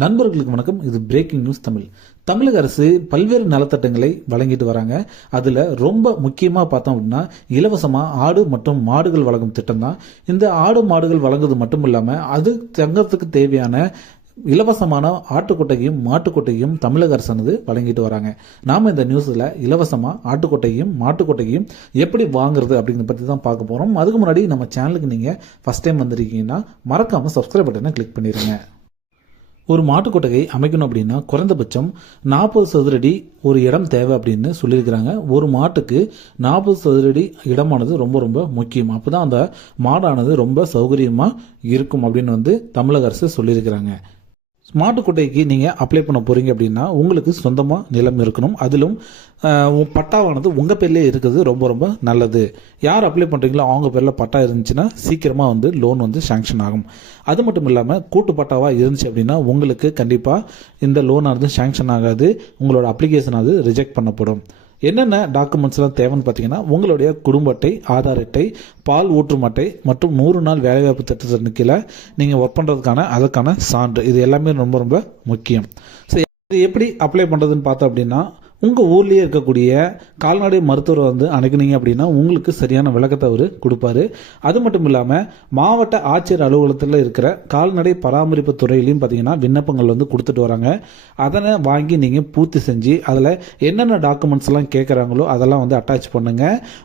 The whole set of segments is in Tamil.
நண்பர்களுக்கு வணக்கம். இது பிரேக்கிங் நியூஸ் தமிழ். தமிழக அரசு பல்வேறு நலத்திட்டங்களை வழங்கிட்டு வராங்க. அதுல ரொம்ப முக்கியமா பார்த்தோம் அப்படின்னா இலவசமா ஆடு மற்றும் மாடுகள் வழங்கும் திட்டம் தான். இந்த ஆடு மாடுகள் வழங்குவது மட்டும் இல்லாம அது தங்கத்துக்கு தேவையான இலவசமான ஆட்டுக்கொட்டையும் மாட்டுக்கொட்டையும் தமிழக அரசானது வழங்கிட்டு வராங்க. நாம இந்த நியூஸ்ல இலவசமா ஆட்டுக்கொட்டையும் மாட்டுக்கொட்டையும் எப்படி வாங்குறது அப்படிங்கிறத பத்தி தான் பார்க்க போறோம். அதுக்கு முன்னாடி நம்ம சேனலுக்கு நீங்க ஃபர்ஸ்ட் டைம் வந்திருக்கீங்கன்னா மறக்காம சப்ஸ்கிரைப் பட்டனை கிளிக் பண்ணிருங்க. ஒரு மாட்டுக்கொட்டகை அமைக்கணும் அப்படின்னா குறைந்தபட்சம் 40 சதுரடி ஒரு இடம் தேவை அப்படின்னு சொல்லியிருக்கிறாங்க. ஒரு மாட்டுக்கு 40 சதுரடி இடமானது ரொம்ப ரொம்ப முக்கியம். அப்பதான் அந்த மாடானது ரொம்ப சௌகரியமா இருக்கும் அப்படின்னு தமிழக அரசு சொல்லியிருக்கிறாங்க. மாட்டுக்கொட்டைக்கு நீங்க அப்ளை பண்ண போறீங்க அப்படின்னா உங்களுக்கு சொந்தமா நிலம் இருக்கணும். அதிலும் பட்டாவானது உங்க பேர்லயே இருக்கிறது ரொம்ப ரொம்ப நல்லது. யார் அப்ளை பண்றீங்களோ அவங்க பேர்ல பட்டா இருந்துச்சுன்னா சீக்கிரமா லோன் சாங்ஷன் ஆகும். அது மட்டும் இல்லாம கூட்டு பட்டாவா இருந்துச்சு அப்படின்னா உங்களுக்கு கண்டிப்பா இந்த லோன் ஆனது சாங்ஷன் ஆகாது. உங்களோட அப்ளிகேஷன் அது ரிஜெக்ட் பண்ணப்படும். என்னென்ன டாக்குமெண்ட்ஸ் எல்லாம் தேவைன்னு பார்த்தீங்கன்னா உங்களுடைய குடும்ப அட்டை, ஆதார் அட்டை, பால் ஊற்றும் அட்டை மற்றும் 100 நாள் வேலைவாய்ப்பு திட்டத்தின் கீழே நீங்கள் ஒர்க் பண்ணுறதுக்கான அதற்கான சான்று, இது எல்லாமே ரொம்ப ரொம்ப முக்கியம். ஸோ இது எப்படி அப்ளை பண்ணுறதுன்னு பார்த்தோம் அப்படின்னா உங்கள் ஊர்லேயே இருக்கக்கூடிய கால்நடை மருத்துவர் அணுகுனீங்க அப்படின்னா உங்களுக்கு சரியான விளக்கத்தை அவர் கொடுப்பாரு. அது மட்டும் இல்லாமல் மாவட்ட ஆட்சியர் அலுவலகத்தில் இருக்கிற கால்நடை பராமரிப்பு துறையிலையும் பார்த்தீங்கன்னா விண்ணப்பங்கள் கொடுத்துட்டு வராங்க. அதனை வாங்கி நீங்கள் பூர்த்தி செஞ்சு அதில் என்னென்ன டாக்குமெண்ட்ஸ் எல்லாம் கேட்குறாங்களோ அதெல்லாம் அட்டாச் பண்ணுங்க.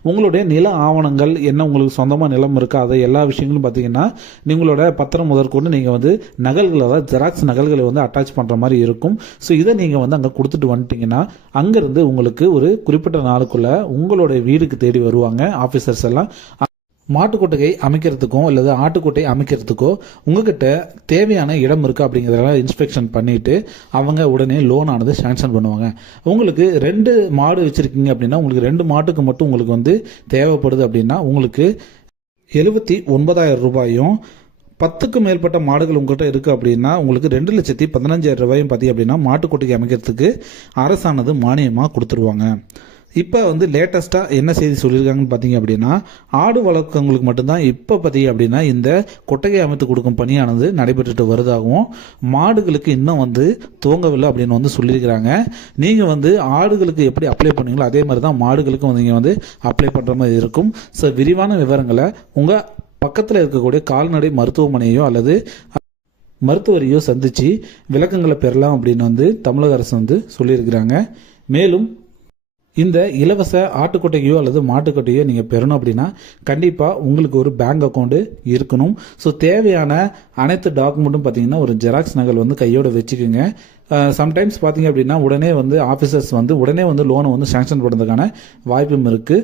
உங்களுடைய நில ஆவணங்கள் என்ன, உங்களுக்கு சொந்தமாக நிலம் இருக்கா, அதை எல்லா விஷயங்களும் பார்த்தீங்கன்னா நீங்களோட பத்திரம் முதற்கொண்டு நீங்கள் நகல்களை, அதாவது ஜெராக்ஸ் நகல்களை அட்டாச் பண்ணுற மாதிரி இருக்கும். ஸோ இதை நீங்கள் அங்கே கொடுத்துட்டு வந்துட்டீங்கன்னா அங்கிருந்து உங்களுக்கு ஒரு குறிப்பிட்ட நாளுக்குள்ள உங்களுடைய வீடுக்கு தேடி வருவாங்க ஆபீசர்ஸ் எல்லாம். மாட்டுக்கொட்டகை அமைக்கிறதுக்கோ அல்லது ஆட்டுக்கொட்டை அமைக்கிறதுக்கோ உங்ககிட்ட தேவையான இடம் இருக்கா அப்படிங்கிறதெல்லாம் இன்ஸ்பெக்ஷன் பண்ணிட்டு அவங்க உடனே லோன் ஆனது சாங்ஷன் பண்ணுவாங்க. உங்களுக்கு 2 மாடு வச்சிருக்கீங்க அப்படின்னா உங்களுக்கு 2 மாட்டுக்கு மட்டும் உங்களுக்கு தேவைப்படுது அப்படின்னா உங்களுக்கு 79,000 ரூபாயும், 10க்கும் மேற்பட்ட மாடுகள் உங்கள்கிட்ட இருக்கு அப்படின்னா உங்களுக்கு 2,15,000 ரூபாயும் பார்த்தி அப்படின்னா மாட்டுக்கொட்டைக்கு அமைக்கிறதுக்கு அரசானது மானியமாக கொடுத்துருவாங்க. இப்போ லேட்டஸ்ட்டாக என்ன செய்தி சொல்லியிருக்காங்கன்னு பார்த்தீங்க அப்படின்னா ஆடு வளர்க்கவங்களுக்கு மட்டும்தான் இப்போ பார்த்தீங்க அப்படின்னா இந்த கொட்டகை அமைத்து கொடுக்கும் பணியானது நடைபெற்றுட்டு வருதாகவும், மாடுகளுக்கு இன்னும் துவங்கவில்லை அப்படின்னு சொல்லியிருக்கிறாங்க. நீங்கள் ஆடுகளுக்கு எப்படி அப்ளை பண்ணீங்களோ அதே மாதிரி தான் மாடுகளுக்கும் நீங்கள் அப்ளை பண்ணுற மாதிரி இருக்கும். ஸோ விரிவான விவரங்களை உங்கள் பக்கத்தில் இருக்கக்கூடிய கால்நடை மருத்துவமனையோ அல்லது மருத்துவரையோ சந்திச்சு விளக்கங்களை பெறலாம் அப்படின்னு தமிழக அரசு சொல்லியிருக்கிறாங்க. மேலும் இந்த இலவச ஆட்டுக்கொட்டையோ அல்லது மாட்டுக்கொட்டையோ நீங்க பெறணும் அப்படின்னா கண்டிப்பா உங்களுக்கு ஒரு பேங்க் அக்கௌண்ட் இருக்கணும். ஸோ தேவையான அனைத்து டாக்குமெண்ட்டும் பார்த்தீங்கன்னா ஒரு ஜெராக்ஸ் நகல் கையோட வச்சுக்கோங்க. சம்டைம்ஸ் பார்த்தீங்க அப்படின்னா உடனே ஆஃபீஸர்ஸ் உடனே லோனை சாங்ஷன் பண்ணுறதுக்கான வாய்ப்பும் இருக்கு.